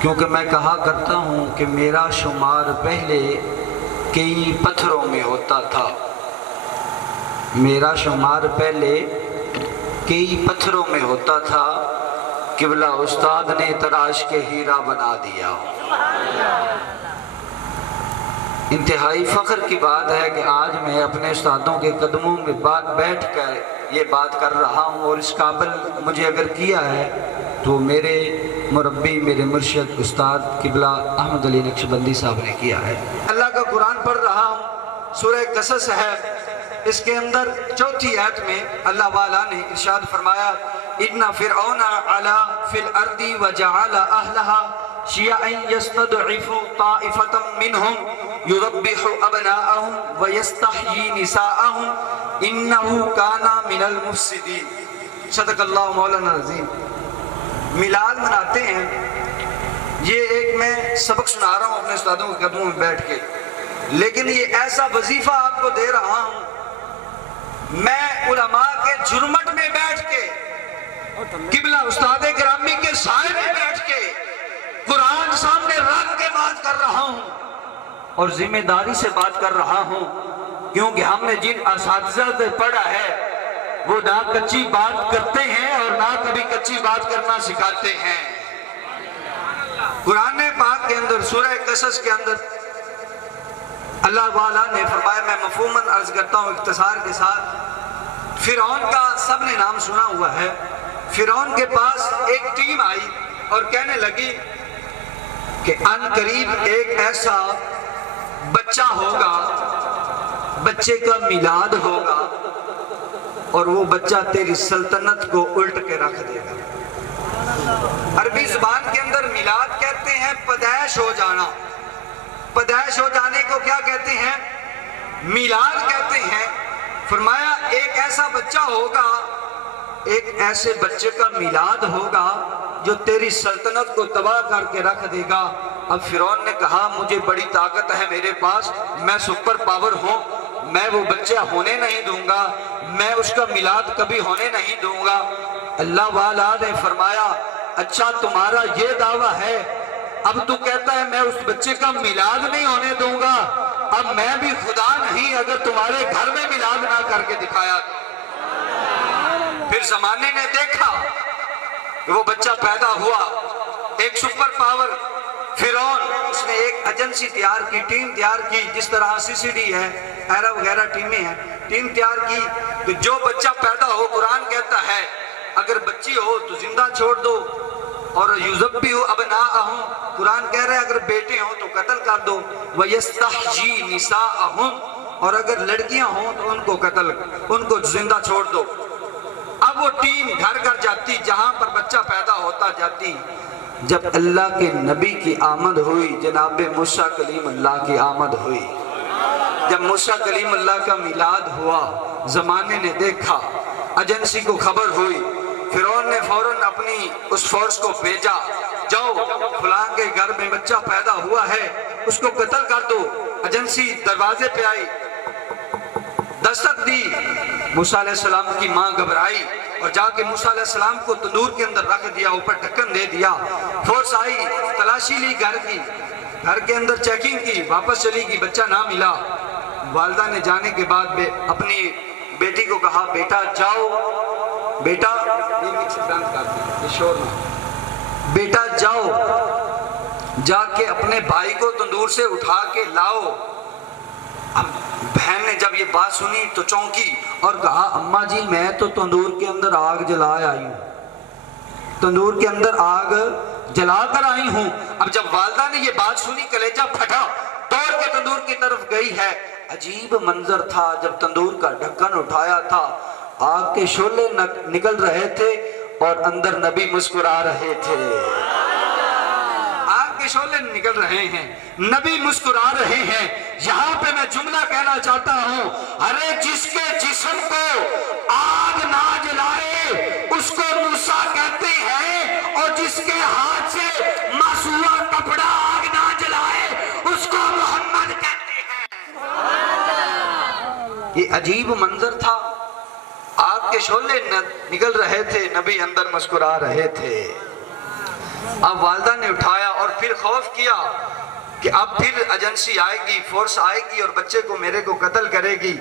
کیونکہ میں کہا کرتا ہوں کہ میرا شمار پہلے کئی پتھروں میں ہوتا تھا، میرا شمار پہلے کئی پتھروں میں ہوتا تھا، قبلہ استاد نے تراش کے ہیرا بنا دیا۔ انتہائی فخر کی بات ہے کہ آج میں اپنے استادوں کے قدموں میں بیٹھ کر یہ بات کر رہا ہوں، اور اس قابل مجھے اگر کیا ہے تو میرے مربی، میرے مرشد استاد قبلہ احمد علی نقشبندی صاحب نے کیا ہے۔ اللہ کا قرآن پڑھ رہا ہوں، سورہ قصص ہے، اس کے اندر چوتھی آیت میں اللہ والا نے ارشاد فرمایا اِنَّ فِرْعَوْنَ عَلَا فِي الْأَرْضِ وَجَعَلَ أَهْلَهَا شِيَعًا يَسْتَضْعِفُ طَائِفَةً مِّنْهُمْ يُذَبِّحُ أَبْنَاءَهُمْ وَيَسْتَحْيِي نِسَاءَهُمْ إِنَّهُ كَانَ مِنَ الْمُفْسِدِينَ۔ صدق اللہ مولانا العظیم۔ میلاد مناتے ہیں، یہ ایک میں سبق سنا رہا ہوں اپنے استادوں کے قدموں میں بیٹھ کے، لیکن یہ ایسا وظیفہ آپ کو دے رہا ہوں، میں علماء کے جرمٹ میں بیٹھ کے، قبلہ استاد گرامی کے سائے میں بیٹھ کے، قرآن سامنے رکھ کے بات کر رہا ہوں، اور ذمہ داری سے بات کر رہا ہوں، کیونکہ ہم نے جن اساتذہ سے پڑھا ہے وہ نہ کچی بات کرتے ہیں اور نہ کبھی کچی بات کرنا سکھاتے ہیں۔ قرآن پاک کے اندر سورہ قصص کے اندر اللہ والا نے فرمایا، میں مفہوماً عرض کرتا ہوں اختصار کے ساتھ، فرعون کا سب نے نام سنا ہوا ہے۔ فرعون کے پاس ایک ٹیم آئی اور کہنے لگی کہ ان قریب ایک ایسا بچہ ہوگا، بچے کا میلاد ہوگا، اور وہ بچہ تیری سلطنت کو الٹ کے رکھ دے گا۔ عربی زبان کے اندر میلاد کہتے ہیں پیدائش ہو جانا، پیدائش ہو جانے کو کیا کہتے ہیں؟ میلاد کہتے ہیں۔ فرمایا ایک ایسا بچہ ہوگا، ایک ایسے بچے کا میلاد ہوگا جو تیری سلطنت کو تباہ کر کے رکھ دے گا۔ اب فرعون نے کہا مجھے بڑی طاقت ہے میرے پاس، میں سپر پاور ہوں، میں وہ بچہ ہونے نہیں دوں گا، میں اس کا میلاد کبھی ہونے نہیں دوں گا۔ اللہ والا نے فرمایا اچھا تمہارا یہ دعویٰ ہے، اب تو کہتا ہے میں اس بچے کا میلاد نہیں ہونے دوں گا، اب میں بھی خدا نہیں اگر تمہارے گھر میں میلاد نہ کر کے دکھایا تو۔ پھر زمانے نے دیکھا کہ وہ بچہ پیدا ہوا، ایک سپر پاور فرعون، اس نے ایک ایجنسی تیار کی، ٹیم تیار کی، جس طرح CCD ہے، ایرا وغیرہ ٹیمیں ہیں، ٹیم تیار کی کہ جو بچہ پیدا ہو، قرآن کہتا ہے اگر بچی ہو تو زندہ چھوڑ دو، اور یُذَبِّحُ أَبْنَاءَهُمْ، قرآن کہہ رہے اگر بیٹے ہوں تو قتل کر دو، وَيَسْتَحْيِي نِسَاءَهُمْ، اور اگر لڑکیاں ہوں تو ان کو زندہ چھوڑ دو۔ اب وہ ٹیم گھر گھر جاتی، جہاں پر بچہ پیدا ہوتا جاتی۔ جب اللہ کے نبی کی آمد ہوئی، جناب موسیٰ کلیم اللہ کی آمد ہوئی، جب موسیٰ کلیم اللہ کا میلاد ہوا، زمانے نے دیکھا، ایجنسی کو خبر ہوئی، فرعون نے فوراً اپنی اس فورس کو بھیجا، جاؤ فلاں کے گھر میں بچہ پیدا ہوا ہے، اس کو قتل کر دو۔ ایجنسی دروازے پہ آئی، دستک دی، موسیٰ علیہ السلام کی ماں گھبرائی اور جا کے موسیٰ علیہ السلام کو تندور کے اندر رکھ دیا، اوپر ڈھکن دے دیا۔ فورس آئی، تلاشی لی گھر کی، گھر کے اندر چیکنگ کی، واپس چلی گئی، بچہ نہ ملا۔ والدہ نے جانے کے بعد اپنی بیٹی کو کہا بیٹا جاؤ، بیٹا یہ مکسر بند کر دیں، یہ شور نہ، بیٹا جاؤ، جا کے اپنے بھائی کو تندور سے اٹھا کے لاؤ۔ اب بہن نے جب یہ بات سنی تو چونکی اور کہا اماں جی میں تو تندور کے اندر آگ جلا آئی ہوں، تندور کے اندر آگ جلا کر آئی ہوں۔ اب جب والدہ نے یہ بات سنی کلیجہ پھٹا، دوڑ کے تندور کی طرف گئی ہے۔ عجیب منظر تھا، جب تندور کا ڈھکن اٹھایا تھا، آگ کے شعلے نکل رہے تھے اور اندر نبی مسکرا رہے تھے۔ آگ کے شعلے نکل رہے ہیں، نبی مسکرا رہے ہیں۔ یہاں پہ میں جملہ کہنا چاہتا ہوں، ارے جس کے جسم کو آگ نہ جلائے اس کو موسیٰ کہتے ہیں، اور جس کے ہاتھ سے مسوا کپڑا آگ نہ جلائے اس کو محمد کہتے ہیں۔ یہ عجیب منظر تھا، آگ کے شعلے نکل رہے تھے، نبی اندر مسکرا رہے تھے۔ اب والدہ نے اٹھایا اور خوف کیا کہ اب پھر ایجنسی آئے گی، فورس آئے گی اور بچے کو میرے کو قتل کرے گی۔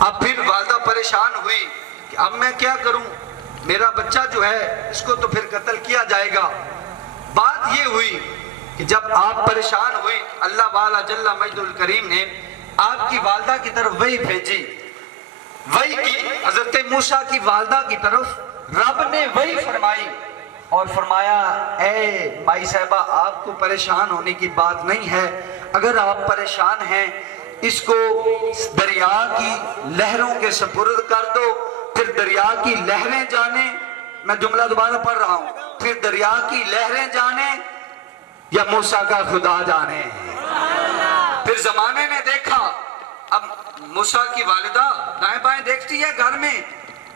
اب پھر والدہ پریشان ہوئی کہ اب میں کیا کروں، میرا بچہ جو ہے اس کو تو پھر قتل کیا جائے گا۔ بات یہ ہوئی کہ جب آپ پریشان ہوئی، اللہ والا جل مجد الکریم نے آپ کی والدہ کی طرف وحی بھیجی۔ وحی کی حضرت موسیٰ کی والدہ کی طرف رب نے وحی فرمائی اور فرمایا اے مائی صاحبہ آپ کو پریشان ہونے کی بات نہیں ہے، اگر آپ پریشان ہیں اس کو دریا کی لہروں کے سپرد کر دو، پھر دریا کی لہریں جانے، میں جملہ دوبارہ پڑھ رہا ہوں، پھر دریا کی لہریں جانے یا موسیٰ کا خدا جانے۔ پھر زمانے نے دیکھا، اب موسیٰ کی والدہ دائیں بائیں دیکھتی ہے گھر میں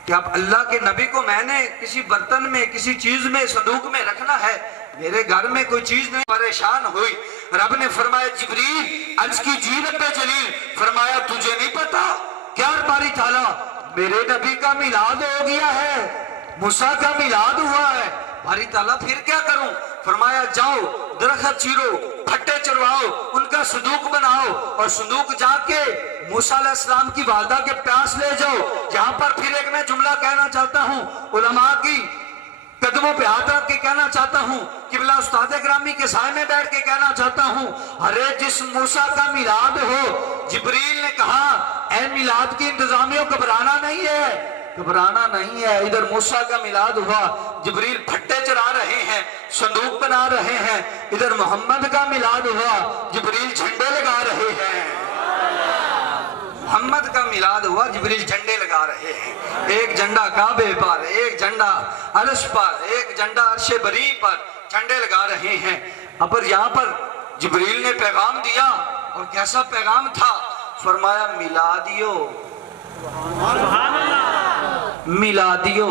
کہ اب اللہ کے نبی کو میں نے کسی برتن میں، کسی چیز میں، صندوق میں رکھنا ہے، میرے گھر میں کوئی چیز نہیں۔ پریشان ہوئی، رب نے فرمایا جبریل عرض کی جی رب جلیل، فرمایا تجھے نہیں پتا کیا باری تعالیٰ میرے نبی کا میلاد ہو گیا ہے، موسیٰ کا میلاد ہوا ہے۔ باری تعالیٰ پھر کیا کروں؟ فرمایا جاؤ درخت چیرو، پھٹے چرواؤ، ان کا صندوق بناؤ اور صندوق جا کے موسیٰ علیہ السلام کی والدہ کے پاس لے جاؤ۔ یہاں پر پھر ایک میں جملہ کہنا چاہتا ہوں، علماء کی قدموں پہ ہاتھ رکھ کے کہنا چاہتا ہوں، قبلہ استاد گرامی کے سائے میں بیٹھ کے کہنا چاہتا ہوں، ارے جس موسیٰ کا میلاد ہو، جبریل نے کہا اے میلاد کی انتظامیوں گھبرانا نہیں ہے، گھبرانا نہیں ہے، ادھر موسیٰ کا میلاد ہوا، جبریل پھٹے چرا رہے ہیں، صندوق بنا رہے ہیں، ادھر محمد کا میلاد ہوا، جبریل جھنڈے لگا رہے ہیں، محمد کا میلاد ہوا، جبریل جھنڈے لگا رہے ہیں، ایک جھنڈا کعبے پر، ایک جھنڈا عرش پر، ایک جھنڈا عرش بری پر جھنڈے لگا رہے ہیں۔ اب یہاں پر جبریل نے پیغام دیا اور کیسا پیغام تھا؟ فرمایا میلادیو میلادیو،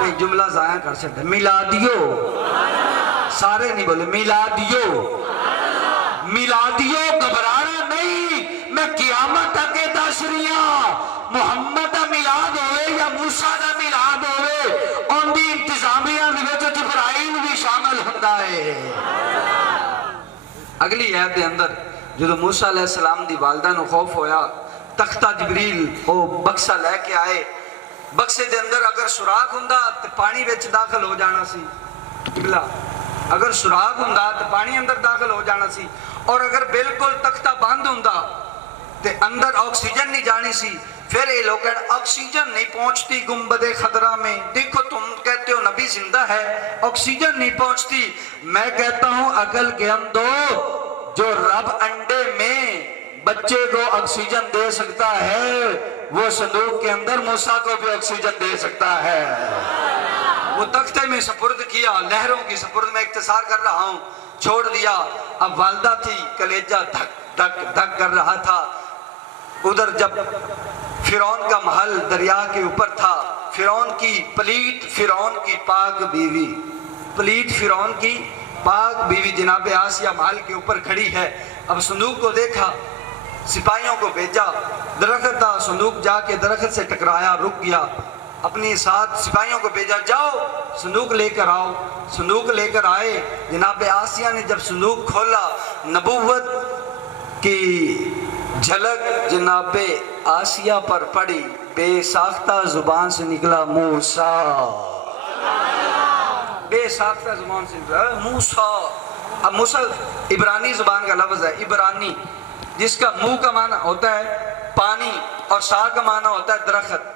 ایک جملہ ضائع کر سکتے، میلادیو، سارے نہیں بولے، میلادیو، میلادیو گھبرانا نہیں، میں قیامت تک داشریاں محمد دا میلاد ہوئے یا موسیٰ دا میلاد ہوئے، ان دی انتظامیہ میں جبرائیل بھی شامل ہوتا ہے۔ اگلی آیت دے اندر جو موسیٰ علیہ السلام دی والدہ نو خوف ہویا، تختہ جبریل وہ بکسہ لے کے آئے، بکسے دے اندر اگر سراغ ہوندا تو پانی وچ داخل ہو جانا سی، اگر سراغ ہوندا تو پانی اندر داخل ہو جانا سی، اور اگر بالکل تختہ بند ہوندا تو اندر آکسیجن نہیں جانی سی۔ پھر یہ لوگ آکسیجن نہیں پہنچتی گنبد خضرا میں، دیکھو تم کہتے ہو نبی زندہ ہے، آکسیجن نہیں پہنچتی، میں کہتا ہوں عقل کے اندو، جو رب انڈے میں بچے کو آکسیجن دے سکتا ہے وہ صندوق کے اندر موسیٰ کو بھی آکسیجن دے سکتا ہے۔ وہ تختے میں سپرد کیا، لہروں کی سپرد میں اختصار کر رہا ہوں، چھوڑ دیا۔ اب والدہ تھی، کلیجہ دھک دھک دھک کر رہا تھا۔ ادھر جب فرعون کا محل دریا کے اوپر تھا، فرعون کی پلیت، فرعون کی پاک بیوی، پلیت فرعون کی پاک بیوی جناب آسیہ محل کے اوپر کھڑی ہے۔ اب صندوق کو دیکھا، سپاہیوں کو بھیجا، درخت تھا، صندوق جا کے درخت سے ٹکرایا، رک گیا، اپنی ساتھ سپاہیوں کو بھیجا، جاؤ صندوق لے کر آؤ۔ صندوق لے کر آئے، جناب آسیہ نے جب صندوق کھولا، نبوت کی جھلک جناب آسیہ پر پڑی، بے ساختہ زبان سے نکلا موسیٰ، بے ساختہ زبان سے نکلا موسیٰ۔ اب موسیٰ عبرانی زبان کا لفظ ہے، عبرانی، جس کا منہ کا معنی ہوتا ہے پانی اور سا کا معنی ہوتا ہے درخت۔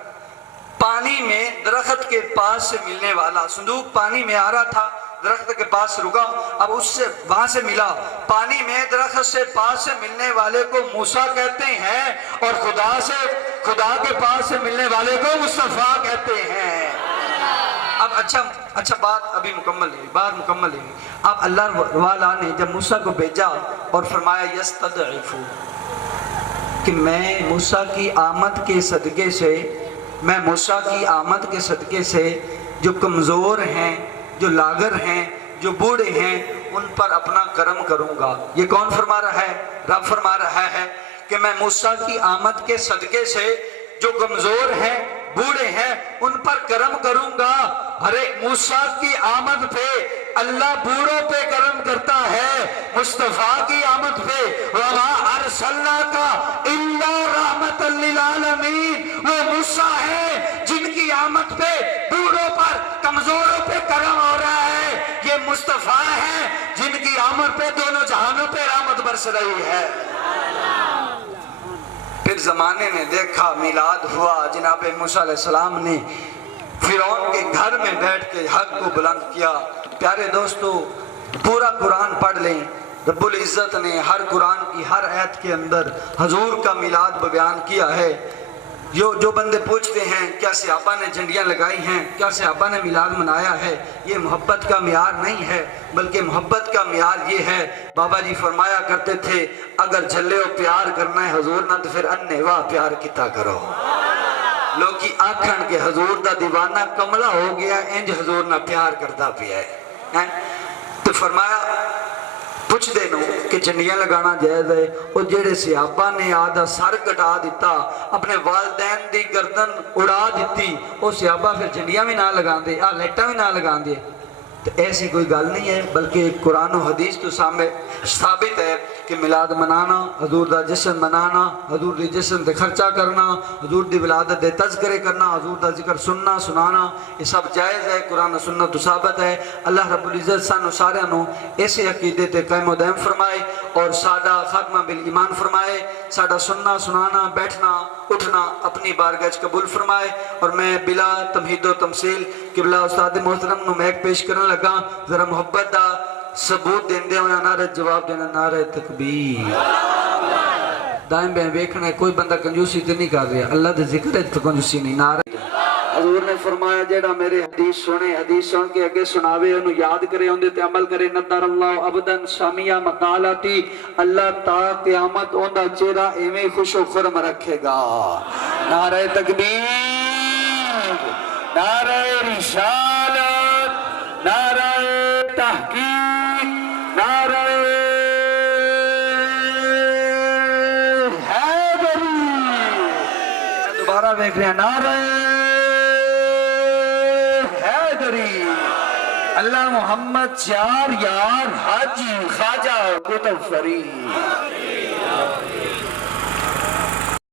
پانی میں درخت کے پاس سے ملنے والا، صندوق پانی میں آ رہا تھا، درخت کے پاس رکا، اب اس سے وہاں سے ملا، پانی میں درخت سے پاس سے ملنے والے کو موسیٰ کہتے ہیں، اور خدا کے پاس سے ملنے والے کو مصطفیٰ کہتے ہیں۔ اب اچھا بات ابھی مکمل ہے، بات مکمل ہے۔ اب اللہ والا نے جب موسیٰ کو بھیجا اور فرمایا یستضعف، کہ میں موسیٰ کی آمد کے صدقے سے، میں موسیٰ کی آمد کے صدقے سے جو کمزور ہیں، جو لاغر ہیں، جو بوڑھے ہیں، ان پر اپنا کرم کروں گا۔ یہ کون فرما رہا ہے؟ رب فرما رہا ہے کہ میں موسیٰ کی آمد کے صدقے سے جو کمزور ہیں، بوڑھے ہیں، ان پر کرم کروں گا، ارے موسیٰ کی آمد پہ اللہ بوڑھوں پہ کرم کرتا ہے، مصطفیٰ کی آمد پہ وَمَا أَرْسَلْنَاكَ إِلَّا رَحْمَةً لِّلْعَالَمِينَ، وہ موسیٰ ہے جن کی آمد پہ بوڑھوں پر کمزوروں پہ کرم ہو رہا ہے، یہ مصطفیٰ ہے جن کی آمد پہ دونوں جہانوں پہ رحمت برس رہی ہے۔ پھر زمانے نے دیکھا، میلاد ہوا، جناب موسیٰ علیہ السلام نے فرعون کے گھر میں بیٹھ کے حق کو بلند کیا۔ پیارے دوستو، پورا قرآن پڑھ لیں، رب العزت نے ہر قرآن کی ہر آیت کے اندر حضور کا میلاد بیان کیا ہے۔ جو بندے پوچھتے ہیں کیا صحابہ نے جھنڈیاں لگائی ہیں، کیا صحابہ نے میلاد منایا ہے، یہ محبت کا معیار نہیں ہے، بلکہ محبت کا معیار یہ ہے، بابا جی فرمایا کرتے تھے اگر جھلے و پیار کرنا ہے حضور نہ تو پھر اننے واہ پیار کیتا کرو۔ لوگ کی آکھن کے حضور دا دیوانہ کملہ ہو گیا، انج حضور نہ پیار کرتا پیا ہے۔ تو فرمایا پوچھ دینو کہ جھنڈیاں لگانا جائز ہے، اور جیڑے صحابہ نے آدھا سر کٹا دیتا، اپنے والدین دی گردن اڑا دیتی، وہ صحابہ پھر جھنڈیاں بھی نہ لگان دے، لیٹاں بھی نہ لگان دے۔ تو ایسی کوئی گل نہیں ہے، بلکہ قرآن و حدیث تو سامنے ثابت ہے کہ میلاد منانا، حضور دا جشن منانا، حضور دی جشن دے خرچہ کرنا، حضور دی ولادت دے تذکرے کرنا، حضور دا ذکر سننا سنانا، یہ سب جائز ہے، قرآن و سنت تو ثابت ہے۔ اللہ رب العزت سانو سارے نو ایسے عقیدے تے قائم و دائم فرمائے، اور ساڈا خاتمہ بالایمان فرمائے، ساڈا سننا سنانا بیٹھنا اٹھنا اپنی بارگاہ وچ قبول فرمائے۔ اور میں بلا تمہید و تمثیل قبلہ استاد محترم نو میک پیش کرنے لگا، ذرا محبت دا ثبوت دیندے ہوئے نعرہ جواب دینا، نعرہ تکبیر۔ دائم بین ویکھنا ہے کوئی بندہ کنجوسی تے نہیں کر رہا، اللہ دے ذکر ہے تو کنجوسی نہیں۔ نعرہ حضور نے فرمایا جیڑا میرے حدیث سنے، حدیث سن کے اگے سناوے، انہوں یاد کرے، اندے تے عمل کرے، نظر اللہ عبدن سامیہ مقالاتی، اللہ تا قیامت اندہ چہرہ ایویں خوش و خرم رکھے گا۔ نعرہ تکبیر، نعرہ رسالت، نعرہ تحقیق، نعرہ حیدری۔ دوبارہ دیکھ رہے ہیں، نعرہ حیدری، اللہ محمد چار یار حاجی خواجہ قطب فرید۔